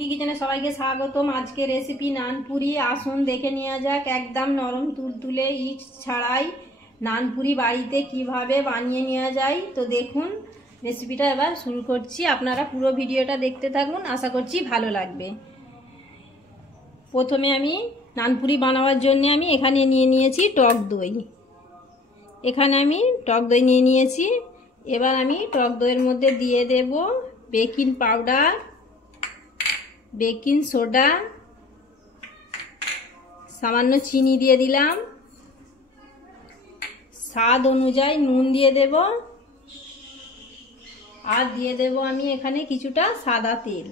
পিঙ্কি কিচেনে সবাইকে স্বাগতম। আজকে রেসিপি নানপুরি। আসুন দেখে নেওয়া যাক একদম নরম তুলতুলে ইট ছাড়াই নানপুরি বাড়িতে কিভাবে বানিয়ে নেওয়া যায়। তো দেখুন রেসিপিটা এবার শুরু করছি। আপনারা পুরো ভিডিওটা দেখতে থাকুন, আশা করছি ভালো লাগবে। প্রথমে আমি নানপুরি বানাবার জন্য আমি এখানে নিয়ে নিয়েছি টক দই। এখানে আমি টক দই নিয়ে নিয়েছি। এবার আমি টক দইয়ের মধ্যে দিয়ে দেব বেকিং পাউডার, বেকিং সোডা, সামান্য চিনি দিয়ে দিলাম, স্বাদ অনুযায়ী নুন দিয়ে দেব, আর দিয়ে দেব আমি এখানে কিছুটা সাদা তেল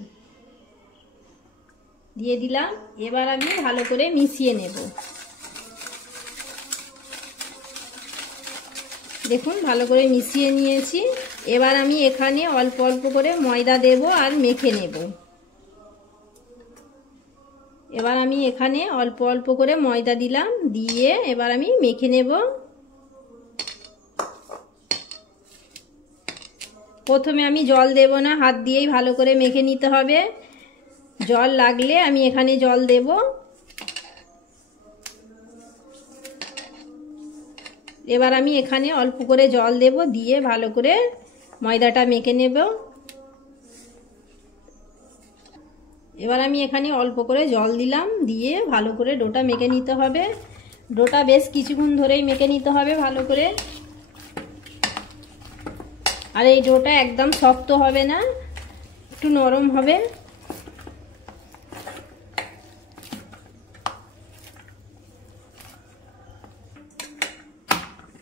দিয়ে দিলাম। এবার আমি ভালো করে মিশিয়ে নেব। দেখুন ভালো করে মিশিয়ে নিয়েছি। এবার আমি এখানে অল্প অল্প করে ময়দা দেব আর মেখে নেব। এবার আমি এখানে অল্প অল্প করে ময়দা দিলাম, দিয়ে এবার আমি মেখে নেব। প্রথমে আমি জল দেব না, হাত দিয়েই ভালো করে মেখে নিতে হবে। জল লাগলে আমি এখানে জল দেব। এবার আমি এখানে অল্প করে জল দেব, দিয়ে ভালো করে ময়দাটা মেখে নেব। এবার আমি এখানে অল্প করে জল দিলাম, দিয়ে ভালো করে ডোটা মেখে নিতে হবে। ডোটা বেশ কিছুক্ষণ ধরেই মেখে নিতে হবে ভালো করে। আর এই ডোটা একদম শক্ত হবে না, একটু নরম হবে।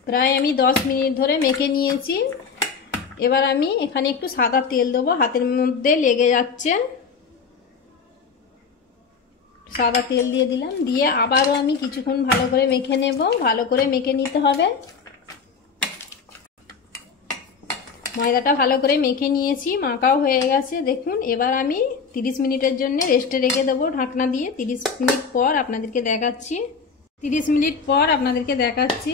প্রায় আমি 10 মিনিট ধরে মেখে নিয়েছি। এবার আমি এখানে একটু সাদা তেল দেবো, হাতের মধ্যে লেগে যাচ্ছে। সাদা তেল দিয়ে দিলাম, দিয়ে আবারও আমি কিছুক্ষণ ভালো করে মেখে নেব। ভালো করে মেখে নিতে হবে। ময়দাটা ভালো করে মেখে নিয়েছি, মাখাও হয়ে গেছে দেখুন। এবার আমি 30 মিনিটের জন্য রেস্টে রেখে দেবো ঢাকনা দিয়ে। 30 মিনিট পর আপনাদেরকে দেখাচ্ছি। 30 মিনিট পর আপনাদেরকে দেখাচ্ছি।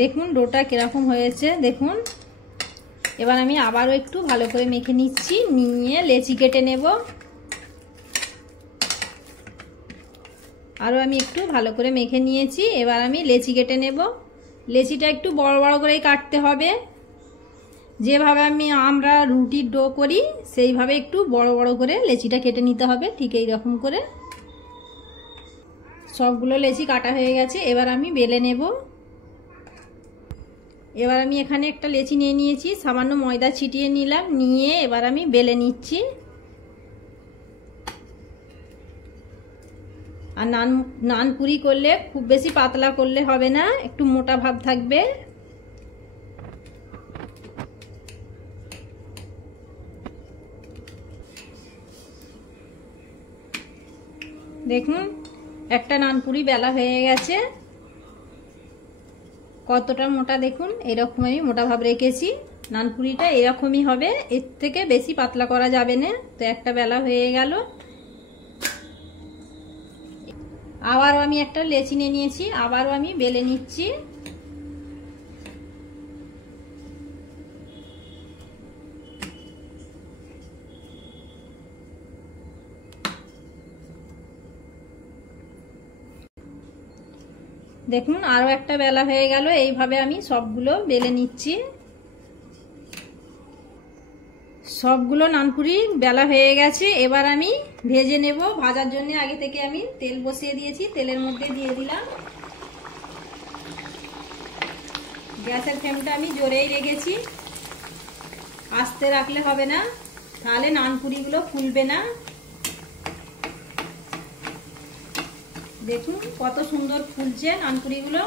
দেখুন ডোটা কিরকম হয়েছে দেখুন। এবার আমি আবারও একটু ভালো করে মেখে নিচ্ছি, নিয়ে লেচি কেটে নেব। আরও আমি একটু ভালো করে মেখে নিয়েছি। এবার আমি লেচি কেটে নেব। লেচিটা একটু বড় বড় করেই কাটতে হবে। যেভাবে আমরা রুটির ডো করি সেইভাবে একটু বড় বড় করে লেচিটা কেটে নিতে হবে। ঠিক এই রকম করে সবগুলো লেচি কাটা হয়ে গেছে। এবার আমি বেলে নেব। এবার আমি এখানে একটা লেচি নিয়ে নিয়েছি, সামান্য ময়দা ছিটিয়ে নিলাম, নিয়ে এবার আমি বেলে নিচ্ছি। আর নানপুরি করলে খুব বেশি পাতলা করলে হবে না, একটু মোটা ভাব থাকবে। দেখুন একটা নানপুরি বেলা হয়ে গেছে। কতটা মোটা দেখুন, এরকম আমি মোটা ভাব রেখেছি। নানপুরিটা এরকমই হবে, এর থেকে বেশি পাতলা করা যাবে না। তো একটা বেলা হয়ে গেল। আবারও আমি একটা লেচি নিয়ে নিয়েছি, আবারও আমি বেলে নিচ্ছি। দেখুন আরও একটা বেলা হয়ে গেল। এইভাবে আমি সবগুলো বেলে নিচ্ছি। সবগুলো নানপুরি বেলা হয়ে গেছে। এবার আমি ভেজে নেব। ভাজার জন্য আগে থেকে আমি তেল বসিয়ে দিয়েছি, তেলের মধ্যে দিয়ে দিলাম। গ্যাসের ফ্লেমটা আমি জোরেই রেখেছি, আস্তে রাখলে হবে না, তাহলে নানপুরিগুলো ফুলবে না। দেখুন কত সুন্দর ফুলছে নানপুরিগুলো,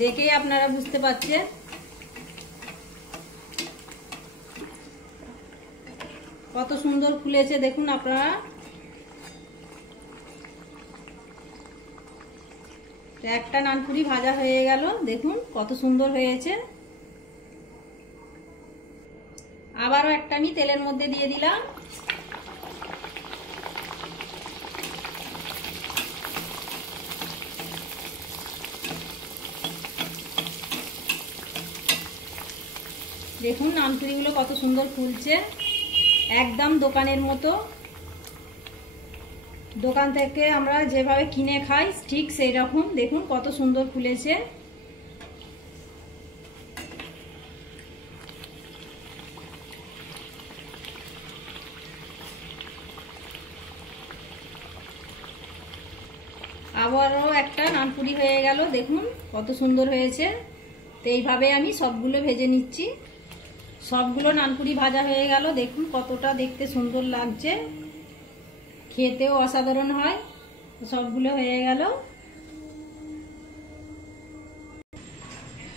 দেখেই আপনারা বুঝতে পারছেন। কত সুন্দর ফুলেছে দেখুন আপনারা। একটা নানপুরি ভাজা হয়ে গেল, দেখুন কত সুন্দর হয়েছে। আবারও একটা আমি তেলের মধ্যে দিয়ে দিলাম। দেখুন নানপুরিগুলো কত সুন্দর ফুলছে, একদম দোকানের মতো। দোকান থেকে আমরা যেভাবে কিনে খাই ঠিক সেই রকম। দেখুন কত সুন্দর ফুলেছে। আবারও একটা নানপুরি হয়ে গেল, দেখুন কত সুন্দর হয়েছে। তো এইভাবে আমি সবগুলো ভেজে নিচ্ছি। সবগুলো নানপুরি ভাজা হয়ে গেল, দেখুন কতটা দেখতে সুন্দর লাগছে, খেতেও অসাধারণ হয়। সবগুলো হয়ে গেল,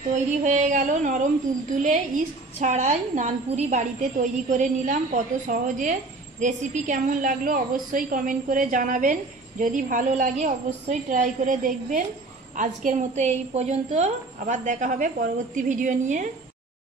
তৈরি হয়ে গেল নরম তুলতুলে ইস্ট ছাড়াই নানপুরি। বাড়িতে তৈরি করে নিলাম কত সহজে। রেসিপি কেমন লাগলো অবশ্যই কমেন্ট করে জানাবেন। যদি ভালো লাগে অবশ্যই ট্রাই করে দেখবেন। আজকের মতো এই পর্যন্ত, আবার দেখা হবে পরবর্তী ভিডিও নিয়ে।